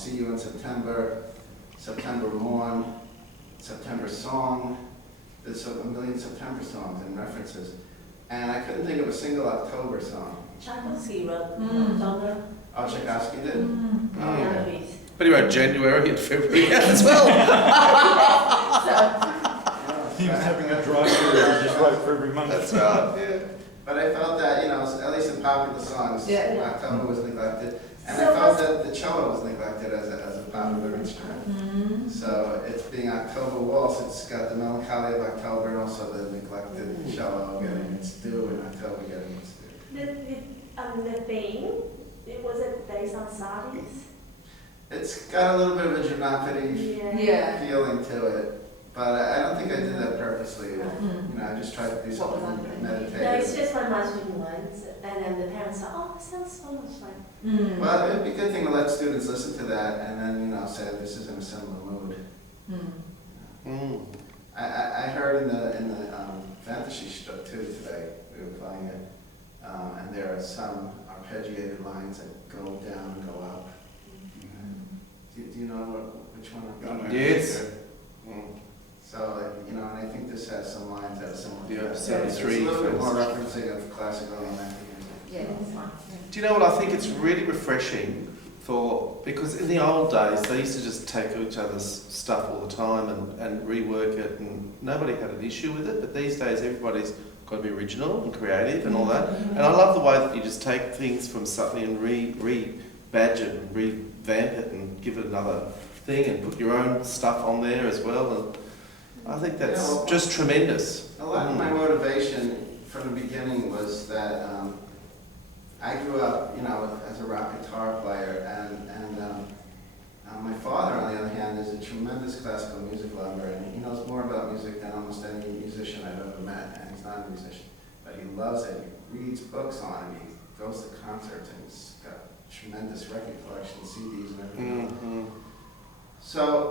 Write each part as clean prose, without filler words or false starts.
See You in September, September Morn, September Song. There's a million September songs and references. And I couldn't think of a single October song. Tchaikovsky wrote October. Oh, Tchaikovsky did? Oh, Yeah. okay. But he wrote January and February as well. He was having a dry period, he just wrote for every month. That's right. Yeah. But I felt that, at least in popular songs, Yeah. October was neglected. And So I felt that the cello was neglected as a popular instrument. So it's being October Waltz, it's got the melancholy of October and also the neglected cello getting its due and October getting its due. The theme, was it based on Sadi's? It's got a little bit of a Janophagy Yeah. feeling to it, but I don't think I did that purposely. I just tried to do What was something on meditative. No, it's just when my student went, and then the parents said, oh, it sounds so much like. Well, it'd be a good thing to let students listen to that and then, say this is in a similar mood. I heard in the fantasy strip too today, we were playing it, and there are some arpeggiated lines that go down and go up. Do you know which one I'm talking about? Yes. So, and I think this has some lines that are similar to Yeah, that. 73 It's a little bit more for referencing of classical romantic music. Yeah, that's fine. Do you know what? I think it's really refreshing because in the old days they used to just take each other's stuff all the time and rework it, and nobody had an issue with it. But these days everybody's got to be original and creative and all that. And I love the way that you just take things from something and re-badge it and revamp it and give it another thing and put your own stuff on there as well. And I think that's just tremendous. A lot of my motivation from the beginning was that I grew up, as a rock guitar player, and my father, on the other hand, is a tremendous classical music lover, and he knows more about music than almost any musician I've ever met, and he's not a musician, but he loves it. He reads books on it, he goes to concerts, and he's got a tremendous record collection, CDs and everything. So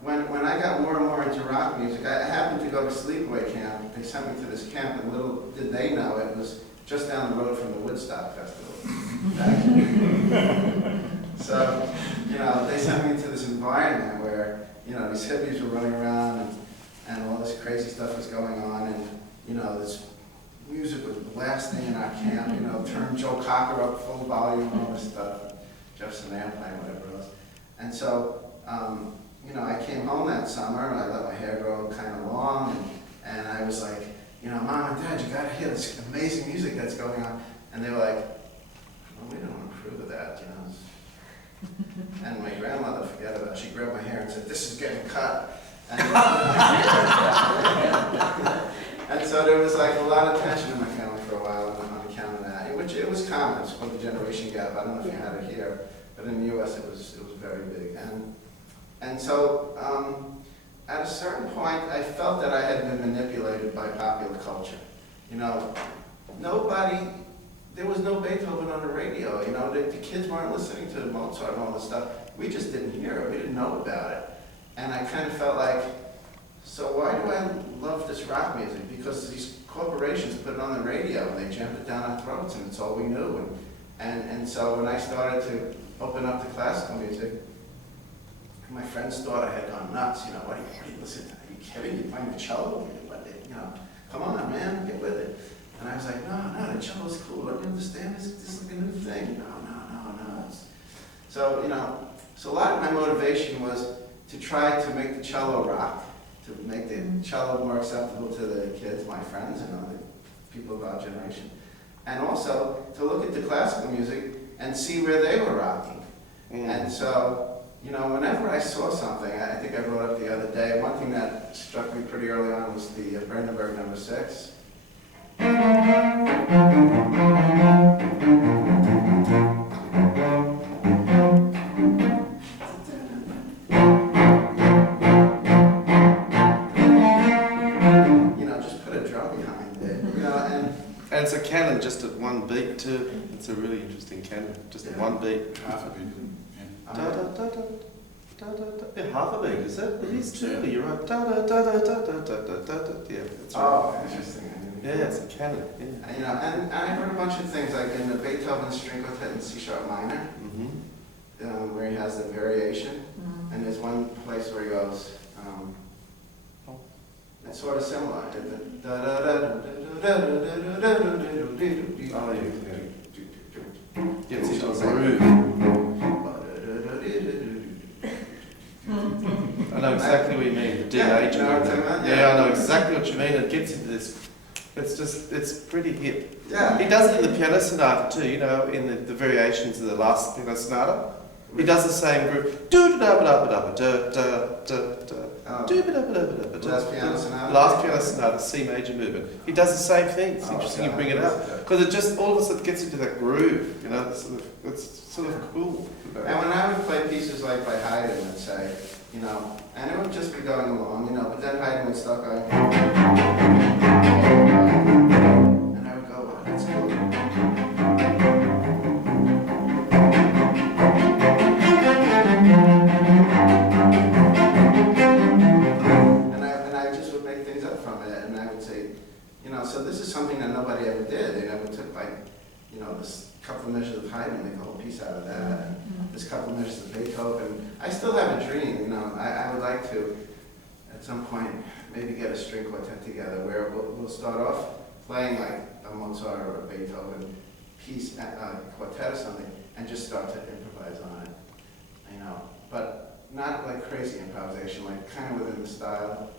when I got more and more into rock music, I happened to go to sleepaway camp. They sent me to this camp, and little did they know it was just down the road from the Woodstock Festival. So, they sent me into this environment where, these hippies were running around and all this crazy stuff was going on, and, this music was blasting in our camp, turn Joe Cocker up full volume and all this stuff, Jefferson Airplane, whatever it was. And so, I came home that summer and I let my hair grow kind of long, and I was like, Mom and Dad, you gotta hear this amazing music that's going on. And they were like, well, we don't approve of that, And my grandmother, forget about it, she grabbed my hair and said, this is getting cut. And, and so there was like a lot of tension in my family for a while on account of that, which it was common. It's called the generation gap. I don't know if you had it here, but in the U.S. it was very big. And so at a certain point, I felt that I had been manipulated by popular culture. There was no Beethoven on the radio. The kids weren't listening to Mozart and all this stuff. We just didn't hear it. We didn't know about it. And I kind of felt like, so why do I love this rock music? Because these corporations put it on the radio and they jammed it down our throats and it's all we knew. And so when I started to open up to classical music, my friends thought I had gone nuts. What do you listen to? Are you kidding? You're playing the cello? Come on, man, get with it. And I was like, no, the cello's cool. Don't you understand? This is like a new thing. No. So a lot of my motivation was to try to make the cello rock, to make the cello more acceptable to the kids, my friends, and other people of our generation. And also to look at the classical music and see where they were rocking. And so, whenever I saw something, I think I brought up the other day, one thing that struck me pretty early on was the Brandenburg No. 6. Just put a drum behind it, And it's a canon just at one beat too. It's a really interesting canon, just at one beat. Half a beat. Da da da da da da da. Yeah, half a beat, is it? It is too. You're right. Da da da da da da da da da. Yeah, that's right. Oh, interesting. Yeah, it's a canon. Yeah. And I heard a bunch of things like in the Beethoven String Quartet in C sharp minor. where he has the variation, and there's one place where he goes, it's sort of similar. Oh, yeah. Gets into a groove. I know exactly what you mean, the D major. Yeah, I know exactly what you mean. It gets into this. It's pretty hip. Yeah. He does it in the piano sonata too, you know, in the variations of the last piano sonata. He does the same groove. Last piano sonata? Last piano sonata, C major movement. He does the same thing. It's interesting you bring it up. Because it just all of a sudden gets into that groove, you know, it's sort of cool. You know. And when I would play pieces like by Haydn, let's say, you know, and it would just be going along, you know, but then Haydn would start going, and I would go, wow, that's cool. And I just would make things up from it, and I would say, you know, so this is something that nobody ever did. They never took, like, you know, this couple of measures of Haydn and make a whole piece out of that. And this couple of measures of Beethoven. I still have a dream, you know, I would like to, at some point, maybe get a string quartet together where we'll start off playing like a Mozart or a Beethoven piece, quartet or something, and just start to improvise on it, you know, but not like crazy improvisation, like kind of within the style.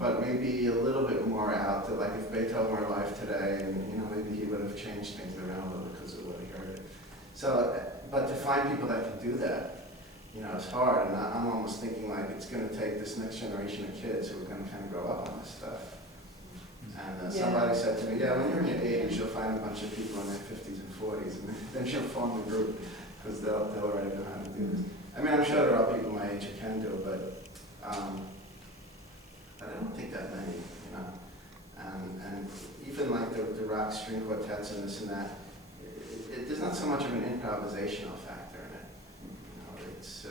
But maybe a little bit more out to, like, if Beethoven were alive today, and, you know, maybe he would have changed things around a little because of what he heard. So, but to find people that can do that, you know, it's hard, and I'm almost thinking like it's going to take this next generation of kids who are going to kind of grow up on this stuff. And somebody said to me, yeah, when you're in your 80s, you'll find a bunch of people in their 50s and 40s, and then you'll form the group, because they'll already know how to do this. I mean, I'm sure there are people my age who can do it, but I don't think that many, you know. And even like the rock string quartets and this and that, there's not so much of an improvisational factor in it. You know, it's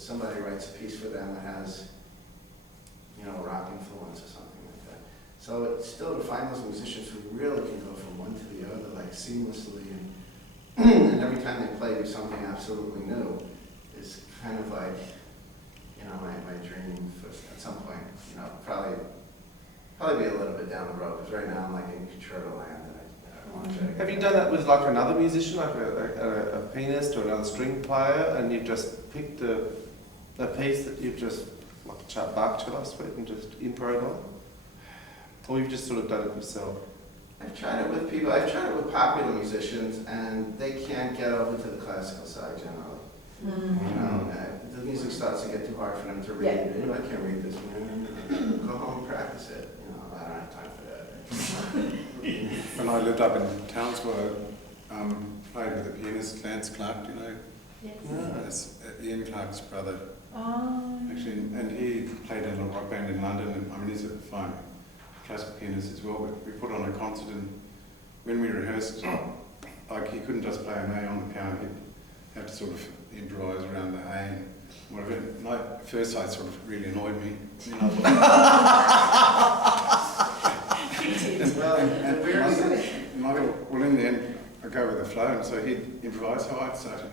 somebody writes a piece for them that has, you know, rock influence or something like that. So it's still to find those musicians who really can go from one to the other, like seamlessly, and every time they play do something absolutely new, is kind of like, you know, my dream for, at some point, you know, probably be a little bit down the road, because right now I'm like in concerto land, and I want to. Have you done that with like another musician, like a pianist or another string player, and you've just picked a piece that you've just, like a Bach cello suite, and just improv on? Or you've just sort of done it yourself? I've tried it with people, I've tried it with popular musicians, and they can't get over to the classical side generally. You know, the music starts to get too hard for them to read. You know, I can't read this, man. Go home and practice it. You know, I don't have time for that. When I lived up in Townsville, I played with a pianist, Lance Clark, you know? Yes. That's Ian Clark's brother. Actually, and he played in a rock band in London, and I mean, he's a fine classical pianist as well, but we put on a concert, and when we rehearsed, like, he couldn't just play an A on the piano, he'd have to sort of improvise around the A and whatever. And at first I sort of really annoyed me, you know. Well, in the end, I go with the flow, and so he'd improvise, so I started.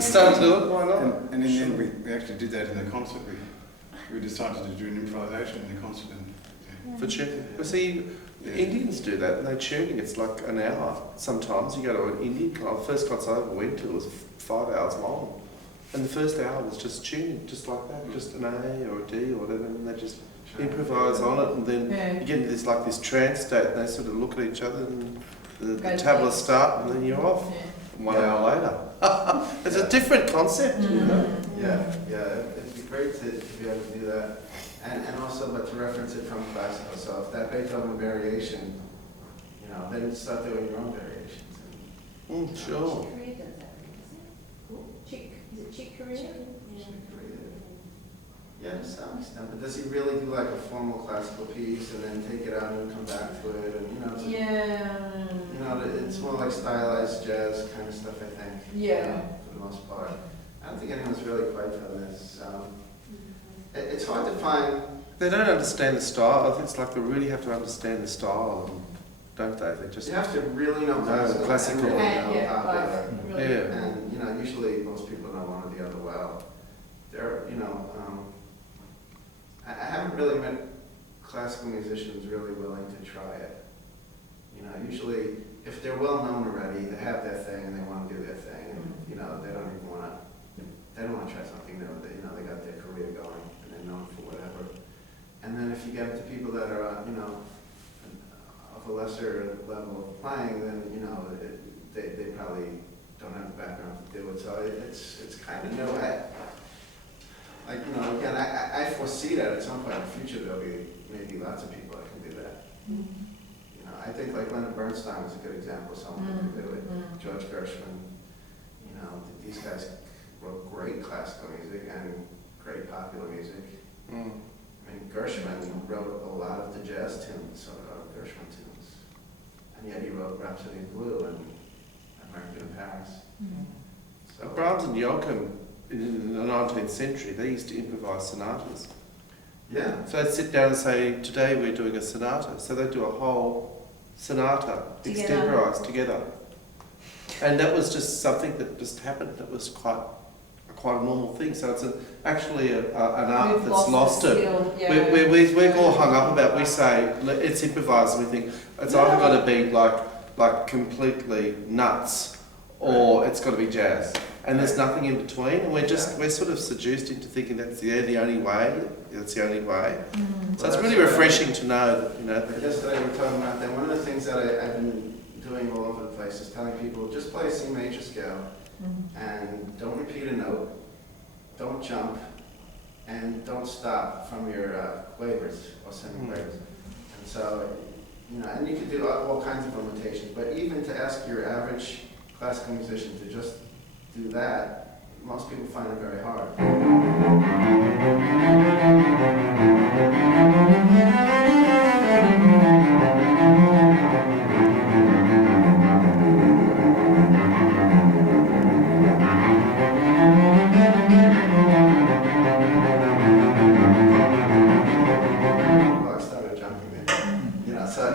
Started to do it, why not? And in the end, we actually did that in the concert. We decided to do an improvisation in the concert. And, For tuning. Well, see, Indians do that, and they tuning. It's like an hour. Sometimes you go to an Indian concert. The first concert I ever went to was 5 hours long, and the first hour was just tuning, just like that, just an A or a D or whatever, and they just improvise on it, and then you get into this like this trance state, and they sort of look at each other, and the tablets start, and then you're off. 1 hour later. It's a different concept, you know. Yeah, it'd be great to be able to do that. And also, but to reference it from classical, so if that Beethoven variation, you know, then start doing your own variations. Sure. Chick Corea does that, isn't it? Chick, is it Chick Corea? Yeah, to some extent, but does he really do like a formal classical piece and then take it out and come back to it, and you know, it's, you know, it's more like stylized jazz kind of stuff, I think. For the most part, I don't think anyone's really quite done this. It's hard to find. They don't understand the style. I think it's like they really have to understand the style, don't they? They just you have to really know classical. classical. And really know how they are. Yeah. And you know, usually most people really met classical musicians really willing to try it. You know, usually, if they're well known already, they have their thing and they want to do their thing, and, you know, they don't want to try something new. They, you know, they got their career going and they're known for whatever. And then if you get to people that are, you know, of a lesser level of playing, then, you know, they probably don't have the background to do it. So it's kind of new. Like, you know, again, I foresee that at some point in the future there'll be maybe lots of people that can do that. You know, I think like Leonard Bernstein was a good example of someone who could do it. George Gershwin, you know, these guys wrote great classical music and great popular music. I mean, Gershwin wrote a lot of the jazz tunes, Gershwin tunes, and yet he wrote Rhapsody in Blue and American in Paris. So Brahms and Joachim in the 19th century, they used to improvise sonatas. yeah. So they'd sit down and say, today we're doing a sonata. So they'd do a whole sonata, extemporised together. And that was just something that just happened. That was quite a normal thing. So it's actually an art We've that's lost it. Yeah. We're all hung up about, we say, it's improvised, and we think it's either got to be like completely nuts, or it's got to be jazz. And there's nothing in between, and we're sort of seduced into thinking that's the only way. It's the only way. So it's really refreshing to know that, you know. But yesterday we were talking about that. One of the things that I've been doing all over the place is telling people, just play a C major scale, and don't repeat a note, don't jump, and don't stop from your quavers or semi-quavers. And so, you know, and you can do all kinds of limitations, but even to ask your average classical musician to just do that, most people find it very hard. Well, I started jumping there. You know, so,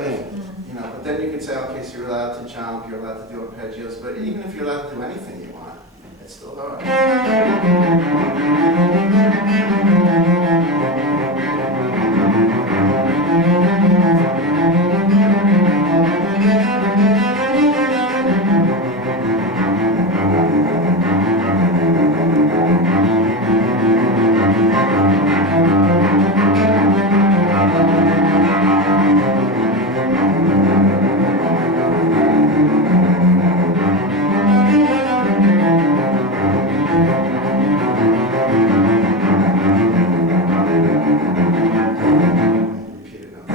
you know, but then you could say, okay, so you're allowed to jump, you're allowed to do arpeggios, but even if you're allowed to do anything you want, it's still hard. Repeat it now.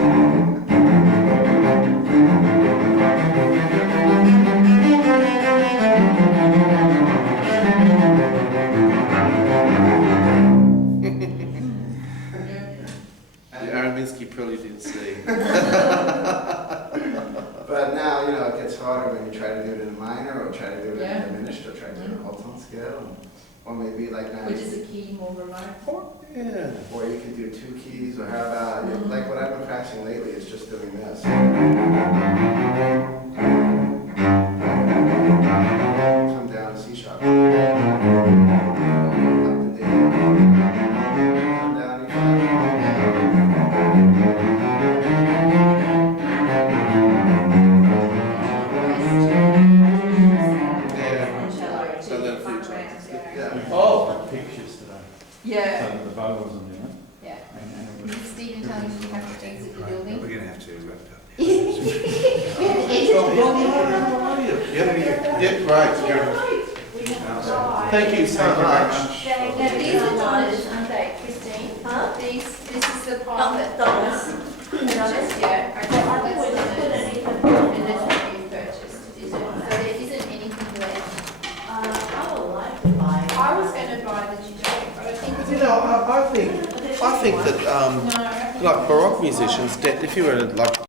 Aaron Minsky probably didn't see. But now, you know, it gets harder when you try to do it in a minor, or try to do it Yeah. in a diminished, or try to do it in a whole tone scale, or maybe like now, Which is a key more remote. Yeah. or you could do 2 keys, or how about, you know, like what I've been practicing lately is just doing this. Come down to C sharp. Up to D. Come down E flat. So then a few times. Yeah. Oh, Pictures today. Yeah. So that the bow wasn't in it. Yeah. And it was Stephen telling me you have to exit the building. We're going to have to wrap it up. yeah, great. Thank you so much. Now these are Donna's, aren't they, Christine? Huh? This is the part that Donna's. purchased, yeah. Okay, I that's wouldn't put Donna's. anything. And that's what you've purchased, is it? So there isn't anything left. I would like to buy. I was gonna buy the tutorial, but I think it's. You know, I think that No, I think like Baroque musicians, if you were like